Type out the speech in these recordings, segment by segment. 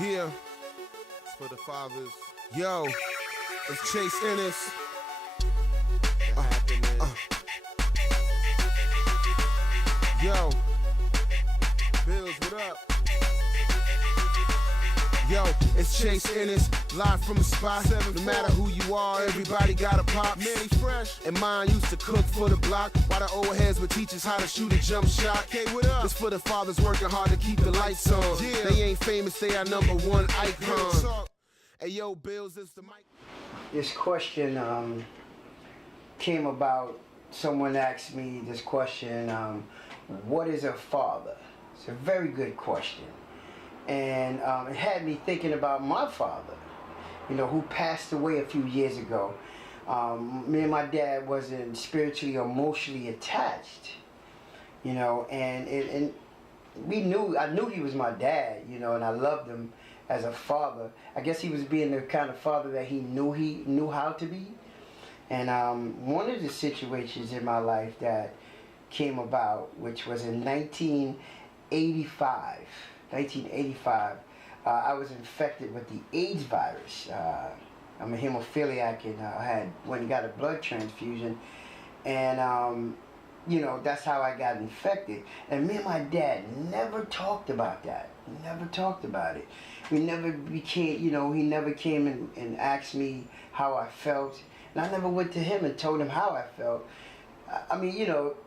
Yeah, it's for the fathers. Yo, it's Chase Ennis. Yo, Bills, what up? Yo, it's Chase Ennis, live from the spot. No matter who you are, everybody got a pop. Manny Fresh and mine used to cook for the block, while the old heads would teach us how to shoot a jump shot. Okay, what up? It's for the fathers working hard to keep the lights on. Yeah. They ain't famous, they are #1 icon. Hey yo, Bills, it's the mic. This question came about. Someone asked me this question, what is a father? It's a very good question. And it had me thinking about my father, who passed away a few years ago. Me and my dad wasn't spiritually or emotionally attached, and I knew he was my dad, and I loved him as a father. I guess he was being the kind of father that he knew how to be. And one of the situations in my life that came about, which was in 1985, I was infected with the AIDS virus. I'm a hemophiliac, and I went and got a blood transfusion, and that's how I got infected. And me and my dad never talked about that. Never talked about it. We never became, he never came and asked me how I felt. And I never went to him and told him how I felt. I mean,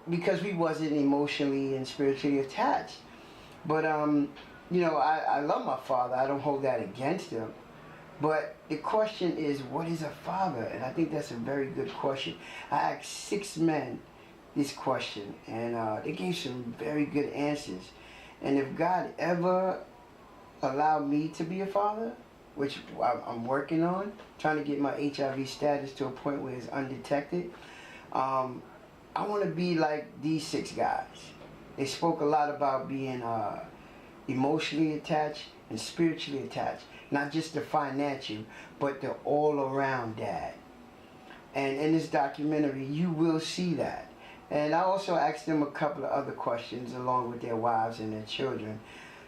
because we wasn't emotionally and spiritually attached. But, I love my father. I don't hold that against him. But the question is, what is a father? And I think that's a very good question. I asked 6 men this question, and they gave some very good answers. And if God ever allowed me to be a father, which I'm working on, trying to get my HIV status to a point where it's undetected, I want to be like these 6 guys. They spoke a lot about being emotionally attached and spiritually attached. Not just the financial, but the all-around dad. And in this documentary, you will see that. And I also asked them a couple of other questions along with their wives and their children.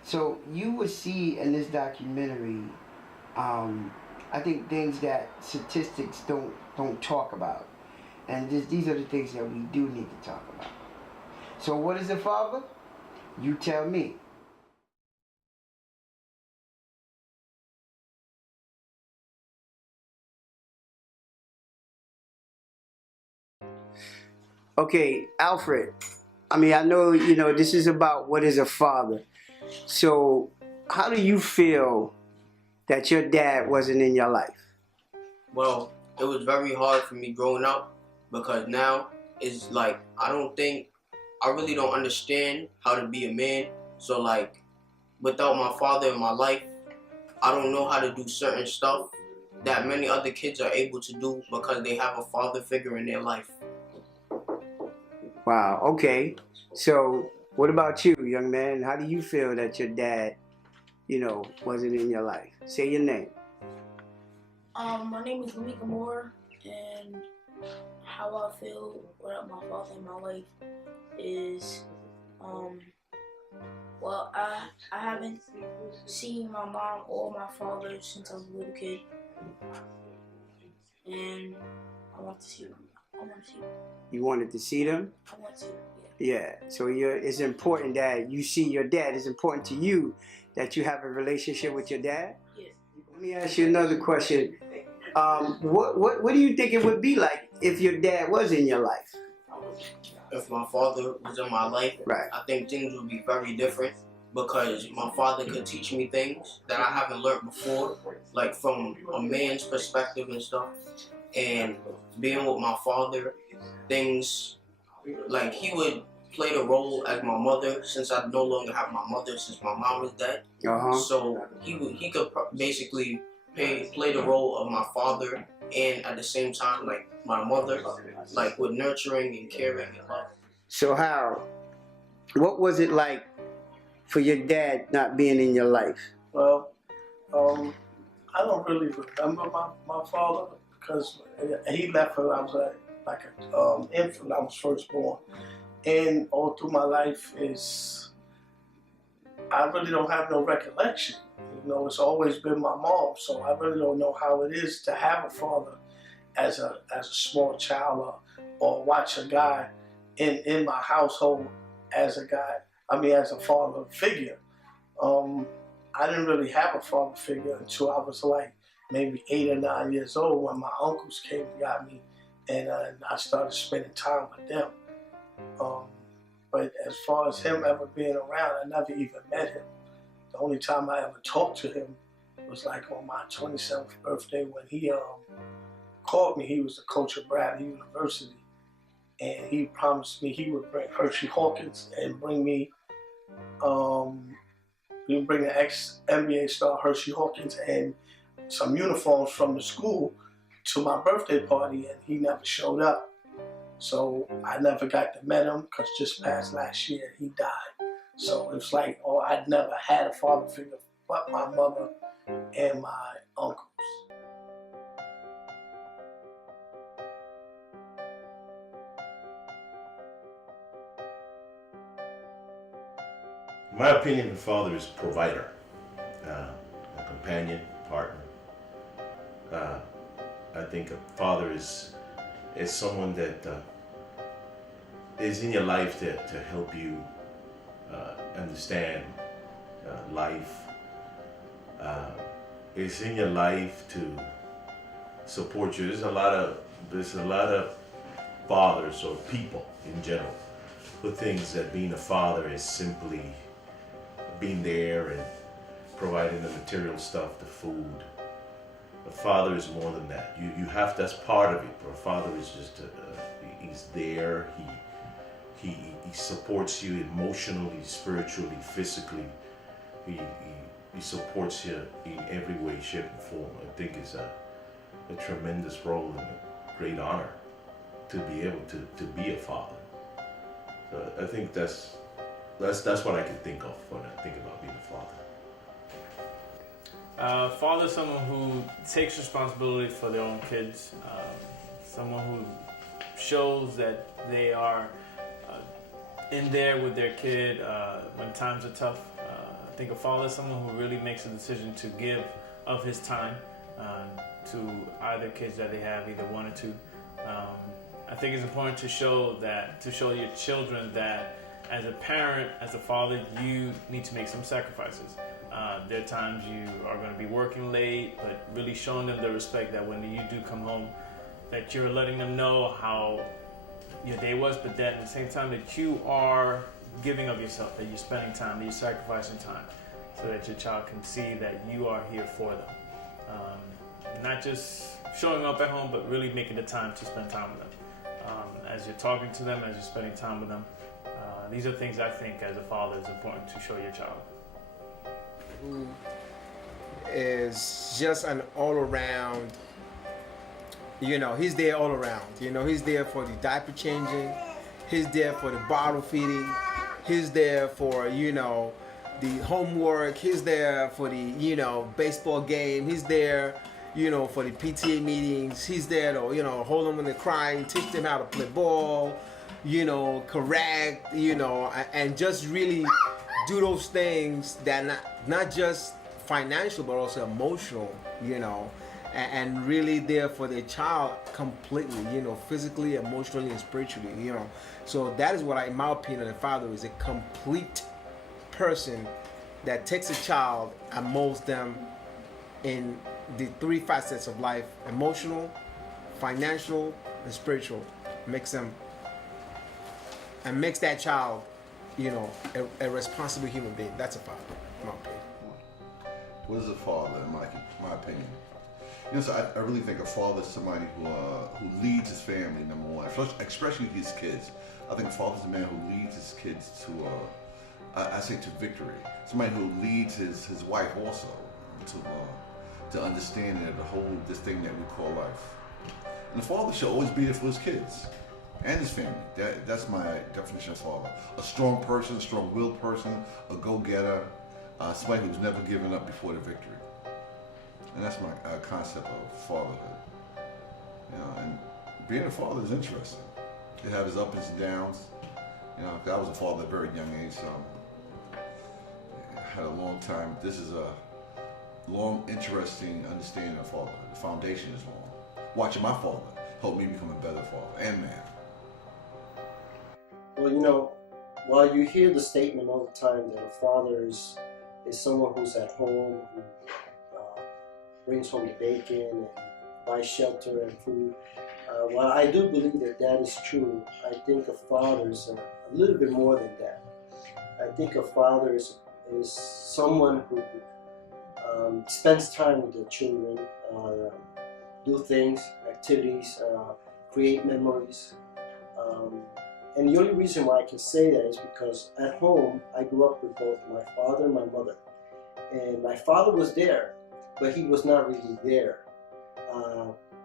So you will see in this documentary, I think things that statistics don't talk about. And these are the things that we do need to talk about. So what is a father? You tell me. Okay, Alfred. I mean, I know, this is about what is a father. So how do you feel that your dad wasn't in your life? Well, it was very hard for me growing up because now it's like I really don't understand how to be a man. So like without my father in my life, I don't know how to do certain stuff that many other kids are able to do because they have a father figure in their life. Wow, okay. So what about you, young man? How do you feel that your dad, wasn't in your life? Say your name. My name is Lamika Moore, and how I feel without my father in my life is, well, I haven't seen my mom or my father since I was a little kid, and I want to see them. You wanted to see them? I want to, yeah. So it's important that you see your dad. It's important to you that you have a relationship with your dad? Yeah. Let me ask you another question. What do you think it would be like if your dad was in your life? If my father was in my life, right, I think things would be very different because my father could teach me things that I haven't learned before, like from a man's perspective and stuff. And being with my father, things like he would play the role as my mother since I no longer have my mother since my mom is dead. So he could basically play the role of my father and at the same time like my mother, like with nurturing and caring and love. So what was it like for your dad not being in your life? Well, I don't really remember my father because he left when I was like an infant. I was first born, and all through my life I really don't have no recollection. it's always been my mom. So I really don't know how it is to have a father as a small child, or watch a guy in my household as a father figure. I didn't really have a father figure until I was like maybe 8 or 9 years old, when my uncles came and got me, and I started spending time with them. But as far as him ever being around, I never even met him. The only time I ever talked to him was like on my 27th birthday, when he called me. He was the coach of Bradley University, and he promised me he would bring Hershey Hawkins and bring me, he would bring the ex-NBA star Hershey Hawkins and some uniforms from the school to my birthday party, and he never showed up. So I never got to meet him, because just past last year he died. So it's like, I'd never had a father figure but my mother and my uncles. In my opinion, the father is a provider, a companion, partner. I think a father is someone that is in your life to help you understand life. Is in your life to support you. There's a lot of fathers or people in general who thinks that being a father is simply being there and providing the material stuff, the food. A father is more than that. You have, that's part of it, but a father is just he's there. He supports you emotionally, spiritually, physically. He supports you in every way, shape, and form. I think it's a tremendous role and a great honor to be able to be a father. So I think that's what I can think of when I think about being a father. Father is someone who takes responsibility for their own kids, someone who shows that they are in there with their kid when times are tough. I think a father is someone who really makes a decision to give of his time to either kids that they have, either one or two. I think it's important to show your children that as a parent, as a father, you need to make some sacrifices. There are times you are going to be working late, but really showing them the respect that when you do come home, that you're letting them know how your day was, but that at the same time that you are giving of yourself, that you're spending time, that you're sacrificing time, so that your child can see that you are here for them. Not just showing up at home, but really making the time to spend time with them. As you're talking to them, as you're spending time with them, these are things I think as a father is important to show your child. Who is just an all-around, he's there all around. He's there for the diaper changing, he's there for the bottle feeding, he's there for, the homework, he's there for the, baseball game, he's there, for the PTA meetings, he's there to, hold them when they're crying, teach them how to play ball, correct, and just really do those things that not just financial but also emotional, and really there for their child completely, physically, emotionally, and spiritually, So that is what in my opinion, a father is a complete person that takes a child and molds them in the 3 facets of life: emotional, financial, and spiritual. Makes that child, a responsible human being. That's a father, in my opinion. What is a father, in my opinion? So I really think a father is somebody who leads his family, number one, especially his kids. I think a father is a man who leads his kids to victory. Somebody who leads his wife also to understanding of this thing that we call life. And the father should always be there for his kids and his family. That's my definition of father. A strong person, a strong-willed person, a go-getter, somebody who's never given up before the victory. And that's my concept of fatherhood. And being a father is interesting. It has its ups and downs. I was a father at a very young age, so I had a long time. This is long, interesting understanding of fatherhood. The foundation is long. Watching my father helped me become a better father and man. Well, you know, while you hear the statement all the time that a father is someone who's at home, who brings home the bacon and buys shelter and food, while I do believe that that is true, I think a father is a little bit more than that. I think a father is someone who spends time with their children, do things, activities, create memories. And the only reason why I can say that is because at home I grew up with both my father and my mother. And my father was there, but he was not really there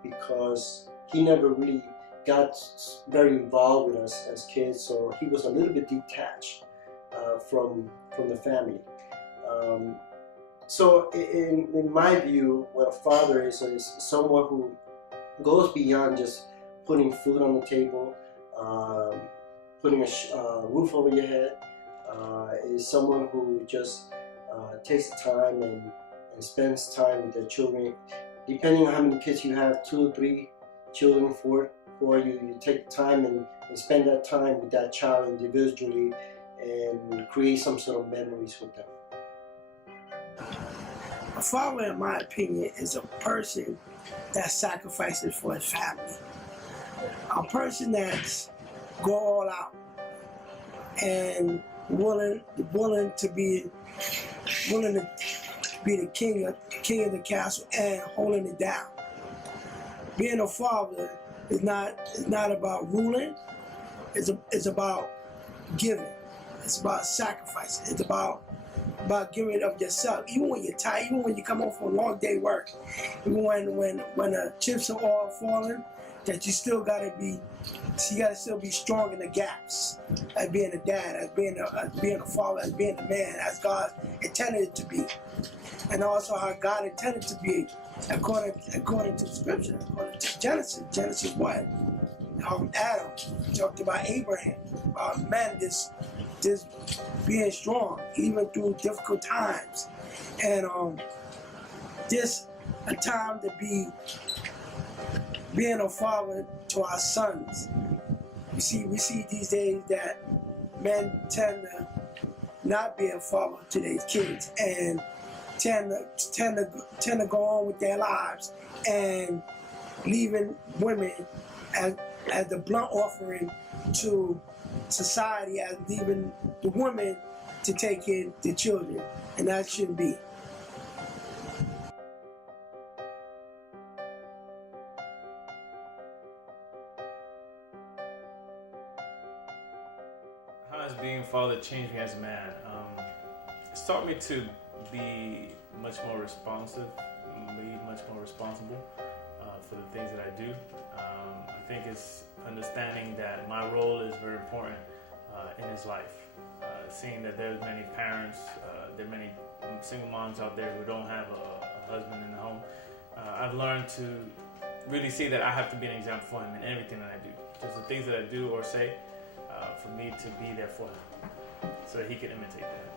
because he never really got very involved with us as kids, so he was a little bit detached from the family. So in my view, what a father is someone who goes beyond just putting food on the table, putting a roof over your head, is someone who just takes the time and spends time with their children. Depending on how many kids you have, 2 or 3 children, 4, you take the time and spend that time with that child individually and create some sort of memories with them. A father, in my opinion, is a person that sacrifices for his family. A person that's go all out and willing to be the king of the castle and holding it down. Being a father is not about ruling. It's about giving. It's about sacrificing. It's about giving of yourself. Even when you're tired, even when you come home from a long day work, even when the chips are all falling, that you still gotta still be strong in the gaps. As being a dad, as being a father, as being a man, as God intended it to be, and also how God intended to be, according to Scripture, according to Genesis 1. Adam talked about Abraham, about men just being strong even through difficult times, and just a time to being a father to our sons. We see these days that men tend to not be a father to their kids and tend to go on with their lives and leaving women as the blunt offering to society, as leaving the women to take care of the children, and that shouldn't be. How has being a father changed me as a man? It's taught me to be much more responsive, be much more responsible for the things that I do. I think it's understanding that my role is very important in his life. Seeing that there's many parents, there are many single moms out there who don't have a husband in the home. I've learned to really see that I have to be an example for him in everything that I do. Just the things that I do or say, for me to be there for him, so that he can imitate that.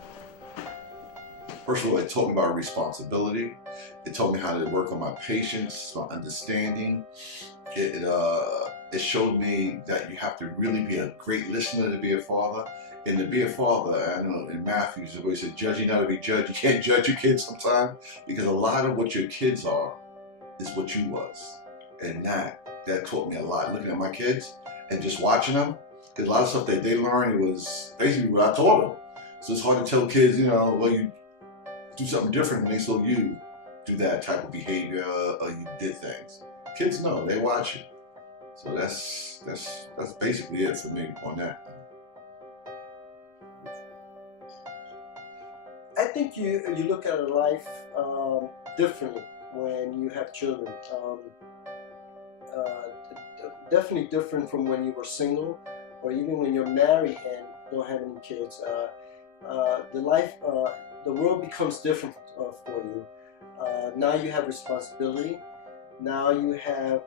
First of all, it taught me about responsibility. It taught me how to work on my patience, my understanding. It showed me that you have to really be a great listener to be a father. And to be a father, I know in Matthew, the way he said, judge ye not to be judged. You can't judge your kids sometimes, because a lot of what your kids are is what you was. And that taught me a lot, looking at my kids and just watching them. Because a lot of stuff that they learned, it was basically what I taught them. So it's hard to tell kids, well, you do something different when they saw you do that type of behavior or you did things. Kids know, they watch it. So that's basically it for me on that. I think you look at life differently when you have children. Definitely different from when you were single, or even when you're married and don't have any kids. The world becomes different for you. Now you have responsibility. Now you have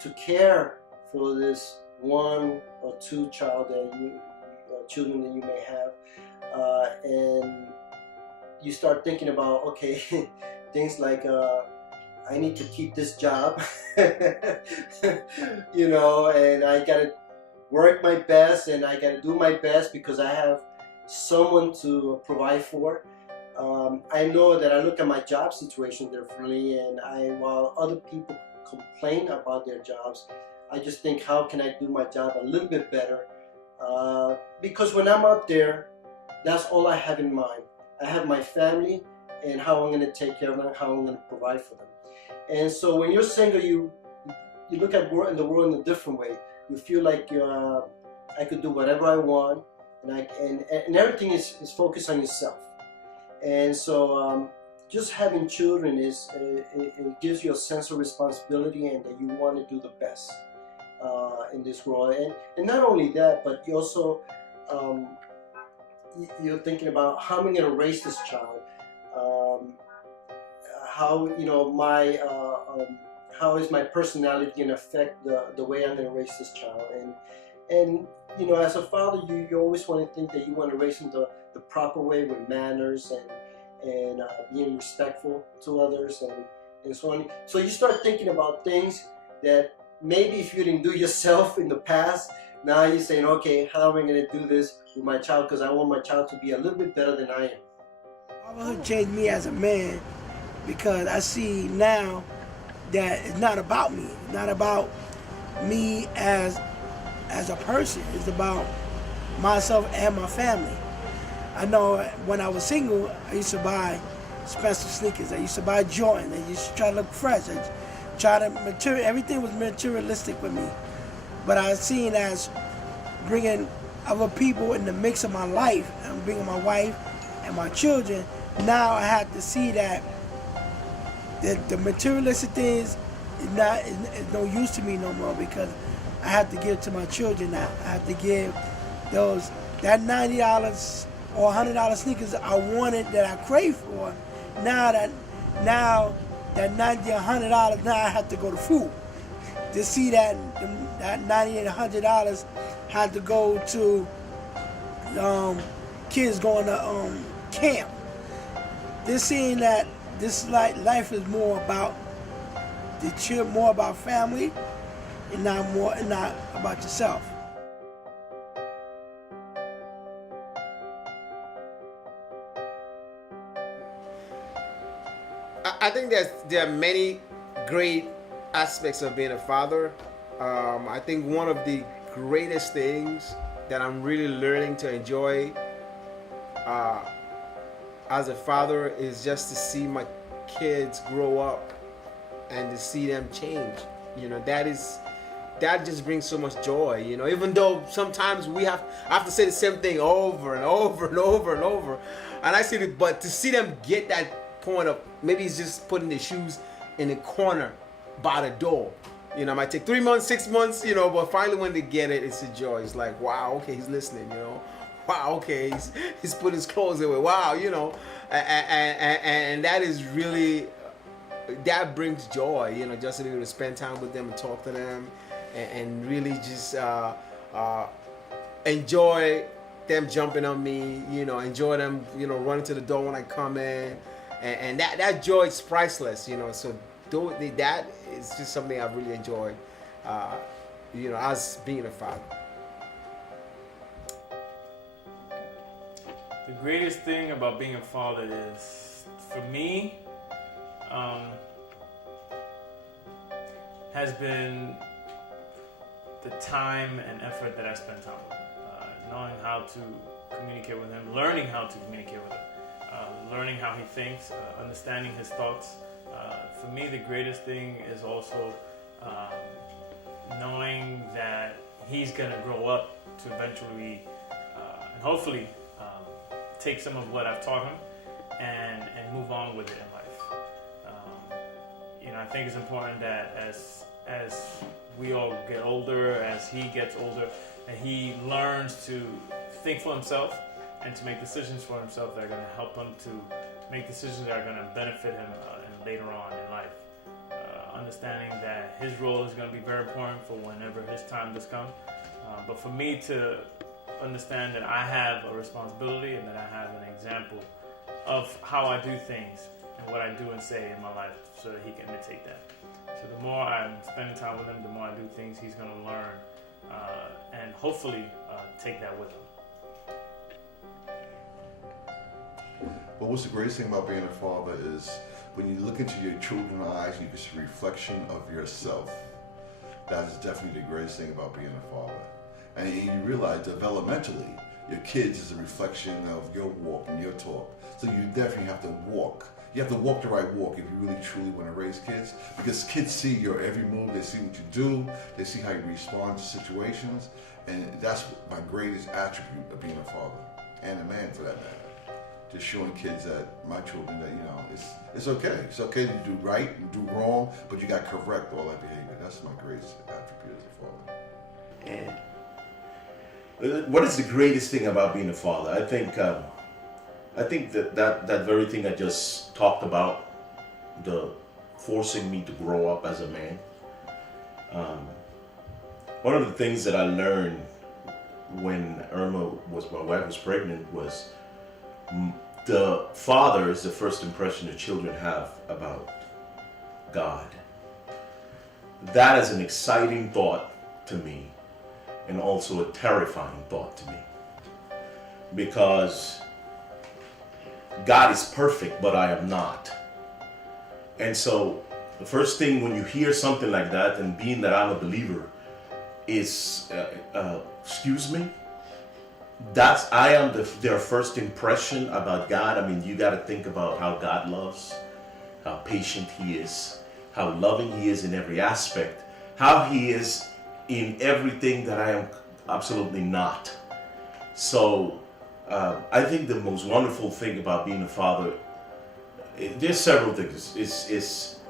to care for this 1 or 2 children that you may have, and you start thinking about, okay, things like I need to keep this job, you know, and I gotta work my best, and I gotta do my best because I have someone to provide for. I know that I look at my job situation differently, and while other people complain about their jobs, I just think, how can I do my job a little bit better? Because when I'm out there, that's all I have in mind. I have my family and how I'm going to take care of them, how I'm going to provide for them. And so when you're single, you look at the world in a different way. You feel like I could do whatever I want, and everything is focused on yourself. And so just having children it gives you a sense of responsibility, and that you want to do the best in this world. And not only that, but you also you're thinking about how am I going to raise this child. How, you know, how is my personality going to affect the way I'm going to raise this child? And you know, as a father, you always want to think that you want to raise him the proper way, with manners and being respectful to others and so on. So you start thinking about things that maybe if you didn't do yourself in the past, now you're saying, okay, how am I going to do this with my child? Because I want my child to be a little bit better than I am. Fatherhood changed me as a man, because I see now that it's not about me. It's not about me as a person. It's about myself and my family. I know when I was single, I used to buy expensive sneakers. I used to buy Jordan. I used to try to look fresh. I try to everything was materialistic with me. But I seen as bringing other people in the mix of my life, and bringing my wife and my children. Now I have to see that the materialistic things is no use to me no more, because I have to give to my children now. I have to give that $90 or $100 sneakers I wanted, that I craved for. Now that $90 or $100, now I have to go to food. To see that $90 and $100 had to go to kids going to camp. Just seeing that this life is more about the children, more about family, and not about yourself. I think there are many great aspects of being a father. I think one of the greatest things that I'm really learning to enjoy as a father is just to see my kids grow up and to see them change. You know, that just brings so much joy. You know, even though sometimes I have to say the same thing over and over and over and over, and I see it, but to see them get that point of, maybe it's just putting their shoes in the corner by the door. You know, it might take 3 months, 6 months, you know, but finally when they get it, it's a joy. It's like, wow, okay, he's listening, you know. Wow, okay, he's putting his clothes away. Wow, you know, and that is really, that brings joy, you know, just to be able to spend time with them and talk to them, and really just enjoy them jumping on me, you know, enjoy them, you know, running to the door when I come in, and that joy is priceless, you know. So that is just something I've really enjoyed, you know, as being a father. The greatest thing about being a father is, for me, has been the time and effort that I spend time with him. Knowing how to communicate with him, learning how to communicate with him, learning how he thinks, understanding his thoughts. For me, the greatest thing is also knowing that he's going to grow up to eventually, and hopefully, take some of what I've taught him and move on with it in life. You know, I think it's important that as we all get older, as he gets older, and he learns to think for himself and to make decisions for himself that are going to help him to make decisions that are going to benefit him later on in life. Understanding that his role is going to be very important for whenever his time does come. But for me to understand that I have a responsibility and that I have an example of how I do things and what I do and say in my life so that he can imitate that. So the more I'm spending time with him, the more I do things he's going to learn and hopefully take that with him. But what's the greatest thing about being a father is when you look into your children's eyes, you can see a reflection of yourself. That is definitely the greatest thing about being a father. And you realize developmentally, your kids is a reflection of your walk and your talk. So you definitely have to walk. You have to walk the right walk if you really truly want to raise kids, because kids see your every move, they see what you do, they see how you respond to situations, and that's my greatest attribute of being a father, and a man for that matter. Just showing kids that, my children, that, you know, it's okay. It's okay to do right and do wrong, but you got to correct all that behavior. That's my greatest attribute as a father. And what is the greatest thing about being a father? I think that very thing I just talked about, the forcing me to grow up as a man. One of the things that I learned when Irma my wife was pregnant was the father is the first impression the children have about God. That is an exciting thought to me, and also a terrifying thought to me, because God is perfect, but I am not. And so the first thing when you hear something like that, and being that I'm a believer, is, excuse me, I am their first impression about God. I mean, you got to think about how God loves, how patient he is, how loving he is in every aspect, how he is in everything that I am absolutely not. So I think the most wonderful thing about being a father, there's several things, is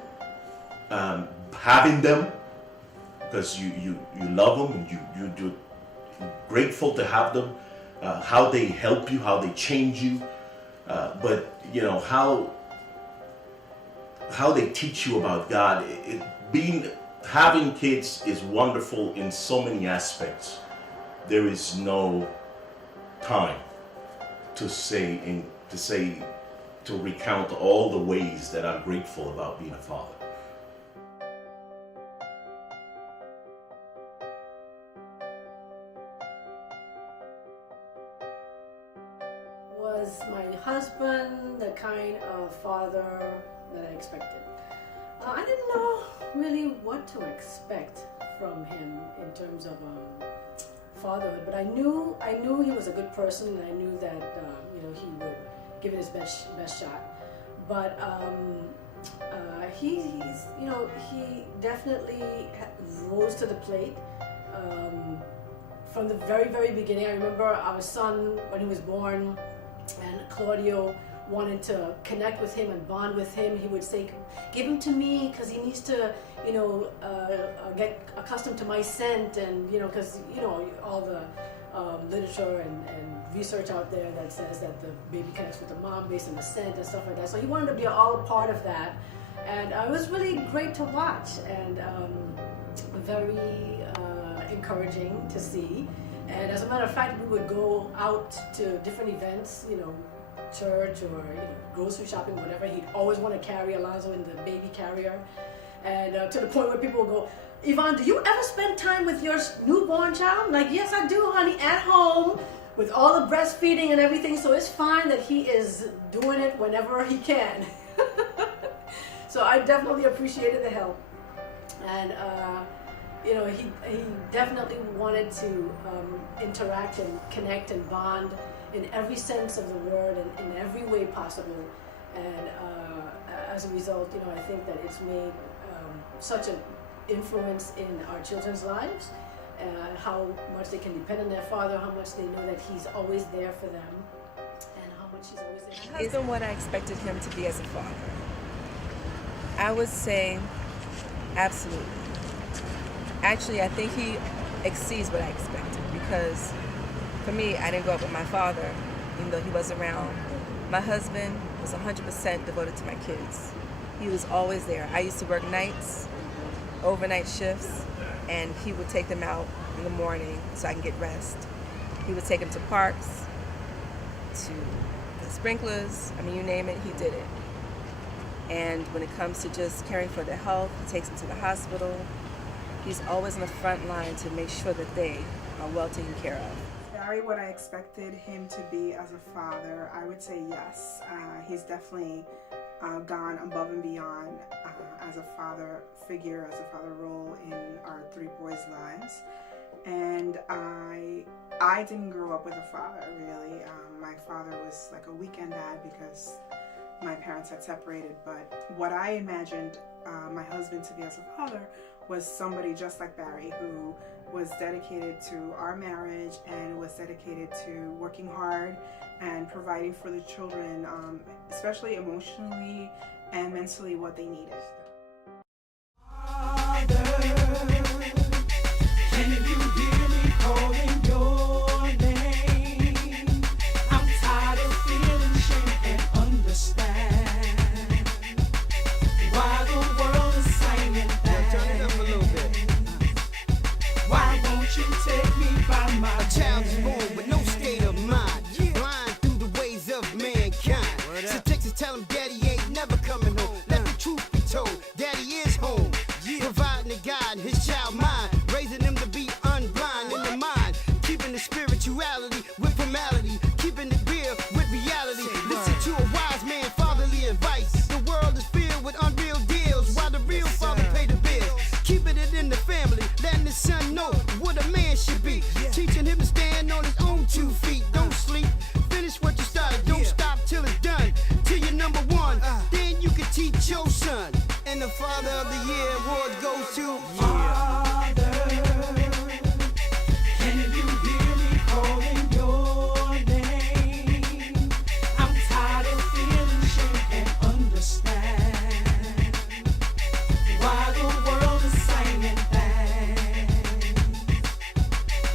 having them, because you love them and you're grateful to have them, how they help you, how they change you, but you know how they teach you about God. Having kids is wonderful in so many aspects. There is no time to recount all the ways that I'm grateful about being a father. Was my husband the kind of father that I expected? I didn't know really what to expect from him in terms of fatherhood, but I knew he was a good person, and I knew that he would give it his best shot. But he definitely rose to the plate from the very, very beginning. I remember our son when he was born, and Claudio wanted to connect with him and bond with him. He would say, "Give him to me, because he needs to, get accustomed to my scent," and because all the literature and research out there that says that the baby connects with the mom based on the scent and stuff like that. So he wanted to be all a part of that, and it was really great to watch and very encouraging to see. And as a matter of fact, we would go out to different events, church or grocery shopping, whatever. He'd always want to carry Alonzo in the baby carrier, and to the point where people would go, "Yvonne, do you ever spend time with your newborn child?" I'm like, "Yes, I do, honey, at home with all the breastfeeding and everything, so it's fine that he is doing it whenever he can." So I definitely appreciated the help, and he definitely wanted to interact and connect and bond in every sense of the word and in every way possible. And as a result, I think that it's made such an influence in our children's lives, how much they can depend on their father, how much they know that he's always there for them, and how much he's always there. Isn't what I expected him to be as a father. I would say absolutely. Actually, I think he exceeds what I expected, because for me, I didn't grow up with my father, even though he was around. My husband was 100% devoted to my kids. He was always there. I used to work nights, overnight shifts, and he would take them out in the morning so I can get rest. He would take them to parks, to the sprinklers, I mean, you name it, he did it. And when it comes to just caring for their health, he takes them to the hospital. He's always on the front line to make sure that they are well taken care of. Barry, what I expected him to be as a father, I would say yes. He's definitely gone above and beyond as a father figure, as a father role in our three boys' lives. And I didn't grow up with a father, really. My father was like a weekend dad because my parents had separated, but what I imagined my husband to be as a father was somebody just like Barry, who was dedicated to our marriage and was dedicated to working hard and providing for the children, especially emotionally and mentally, what they needed. Can you hear me calling your name? I'm tired of feeling shame and understand why the world is saying that. Turn it up a little bit. Why won't you take me by my A child is hand? born with no state of mind, blind through the ways of mankind. Statistics tell him daddy ain't never coming home. Let the truth be told, daddy is home. Providing a guide, his child mind, raising them to be unblind in the mind, keeping the spirituality with formality, keeping it real with reality. Listen to a wise man, fatherly advice. The world is filled with unreal deals, while the real father pay the bills. Keeping it in the family, letting his son know what a man should be. Teaching him to stand on his own 2 feet. Don't sleep, finish what you started. Don't stop till it's done, till you're number one. Then you can teach your son. And the Father of the Year award goes to Father, can you hear me calling your name? I'm tired of feeling shame and understand why the world is saying that.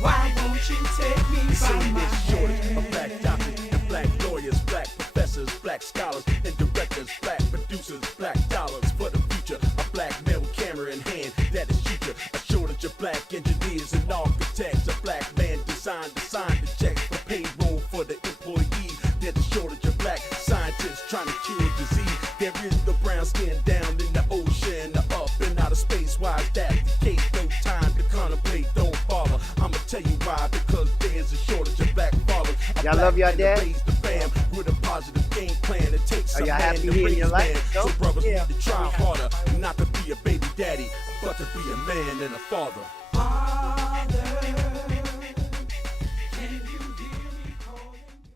Why won't you take me by my hand? Of black doctors and black lawyers, black professors, black scholars and directors, black producers, black dollars for the future. A black male with camera in hand, that is future. A shortage of black engineers and architects. A black man designed to sign the checks for payroll for the employee. There's a shortage of black scientists trying to cure disease. There is the brown skin down in the ocean, the up and out of space. Why is that the case? No time to contemplate, don't bother. I'ma tell you why, because there's a shortage of black fathers. Y'all love your dad? Raise the fam with a positive game plan. It takes Are some y'all man happy to he in raise your life? man. So Nope. brothers Yeah. need to try harder, not to be a baby daddy, but to be a man and a father.